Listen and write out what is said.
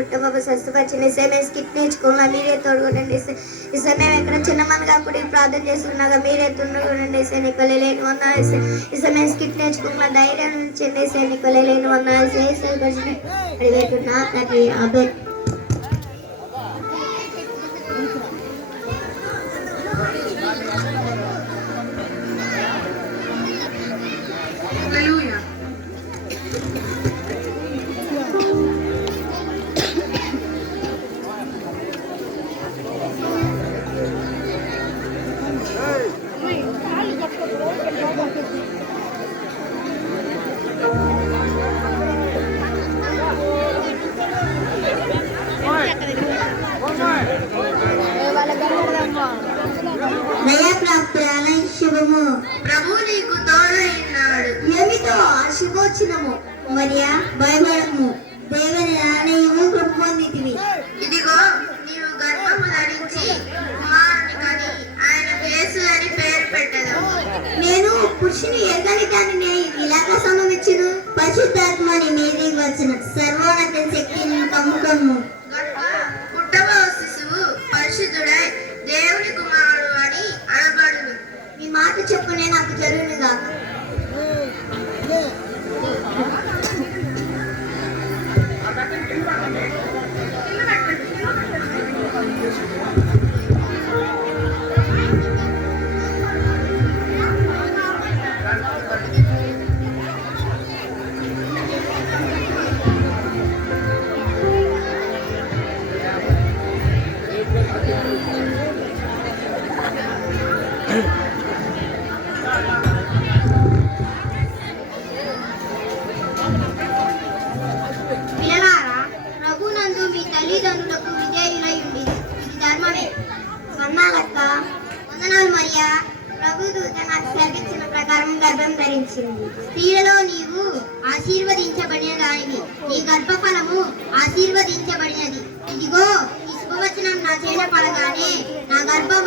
బుట్ట బాబు స్వస్థపరిచిన ఇసే మేము స్కిట్ నేర్చుకోగా మీరే తోడుకోండి ఇసే మేము ఎక్కడ చిన్నమనగా అప్పుడు ప్రార్థన చేస్తున్నాగా మీరే తోడుకోండి ఇసే నీకు లేని వందా ఇసే మేము స్కిట్ నేర్చుకోగా ధైర్యం చెంది ఇసే నీకు లేని వందా ఇసే అడిగేటున్నా తండ్రి ఆమేన్. ప్రభు నీకు తోడైనాడు. ఏమిటో ఆ శుభోచనము మరియా భయపడము దేవుని ఆలయము కృప పొందితివి. ఇదిగో నీవు గర్భము ధరించి కుమారుని కని ఆయనకు యేసు అని పేరు పెట్టెదవు. నేను పురుషుని ఎరగని దానిని ఇలాగ సంభవించును. పరిశుద్ధాత్మని మీది వచ్చిన సర్వోన్నత శక్తిని కమ్ముకొను. పుట్టబో శిశువు పరిశుద్ధుడై దేవుని కుమారుడు అని అనబడును. ఈ మాట చెప్పునే నాకు జరుగునుగా. తల్లిదండ్రులకు విధేయులై ఉండి ఇది ధర్మమే. వందనాలక్క. వందనాలు మరియా. ప్రభు దూత నాకు సెలవిచ్చిన ప్రకారం గర్భం ధరించింది. స్త్రీలలో నీవు ఆశీర్వదించబడిన దానివి, నీ గర్భఫలము ఆశీర్వదించబడినది. ఇదిగో ఈ శుభవచనం నా చేత పడగానే నా గర్భం